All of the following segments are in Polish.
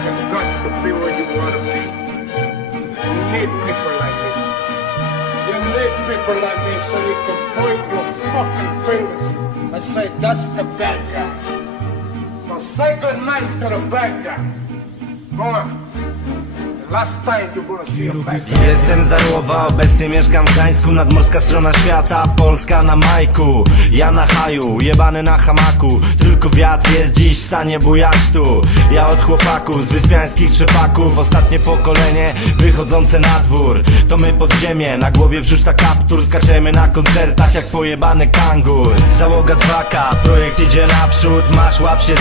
guts to be where you want to be. You need people like me. You need people like me so you can point your fucking fingers and say, that's the bad guy. So say good night to the bad guy. Go on. Jestem z Darłowa, obecnie mieszkam w Gdańsku. Nadmorska strona świata, Polska na majku. Ja na haju, jebany na hamaku. Tylko wiatr jest dziś w stanie bujać tu. Ja od chłopaków z wyspiańskich trzepaków. Ostatnie pokolenie wychodzące na dwór. To my pod ziemię, na głowie wrzuszta kaptur. Skaczemy na koncertach jak pojebany kangur. Załoga 2K, projekt idzie naprzód. Masz łap się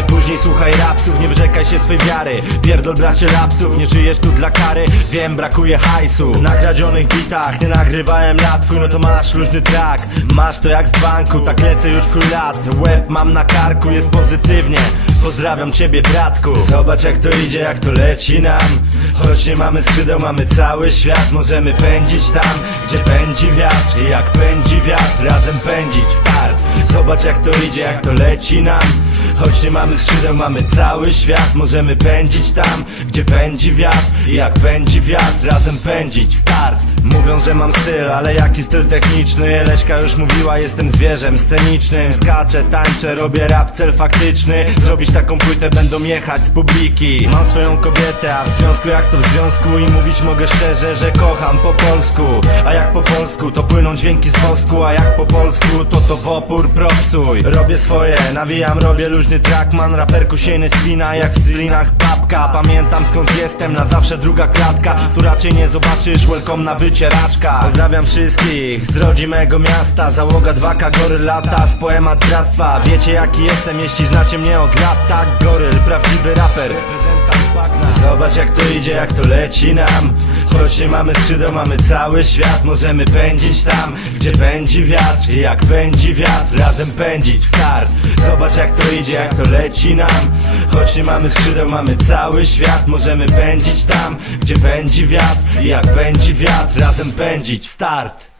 i później słuchaj rapsów Nie wyrzekaj się swej wiary, pierdol bracie lapsów Nie żyjesz tu dla kary, wiem brakuje hajsu. Na kradzionych bitach nie nagrywałem lat twój No to masz luźny track, masz to jak w banku Tak lecę już w chuj lat, łeb mam na karku Jest pozytywnie, pozdrawiam ciebie bratku. Zobacz jak to idzie, jak to leci nam Choć nie mamy skrzydeł, mamy cały świat. Możemy pędzić tam, gdzie pędzi wiatr. I jak pędzi wiatr, razem pędzić start. Zobacz jak to idzie, jak to leci nam. Choć nie mamy skrzydeł, mamy cały świat. Możemy pędzić tam, gdzie pędzi wiatr. I jak pędzi wiatr, razem pędzić start. Mówią, że mam styl, ale jaki styl techniczny? Leśka już mówiła, jestem zwierzem scenicznym. Skaczę, tańczę, robię rap cel faktyczny. Zrobić taką płytę będą jechać z publiki. Mam swoją kobietę, a w związku jak to w związku I mówić mogę szczerze, że kocham po polsku. A jak po polsku, to płyną dźwięki z wosku. A jak po polsku, to to w opór propsuj. Robię swoje, nawijam, robię luźny trackman. Raperku siejny spina jak w strinach babka. Pamiętam skąd jestem, na zawsze druga klatka. Tu raczej nie zobaczysz, welcome na wycieraczka Pozdrawiam wszystkich z rodzimego miasta. Załoga 2K gorylata z poemat bractwa. Wiecie jaki jestem, jeśli znacie mnie od lat. Tak goryl, prawdziwy raper Zobacz jak to idzie, jak to leci nam. Choć nie mamy skrzydeł, mamy cały świat. Możemy pędzić tam, gdzie pędzi wiatr. I jak pędzi wiatr, razem pędzić start. Zobacz jak to idzie, jak to leci nam. Choć nie mamy skrzydeł, mamy cały świat. Możemy pędzić tam, gdzie pędzi wiatr. I jak pędzi wiatr, razem pędzić start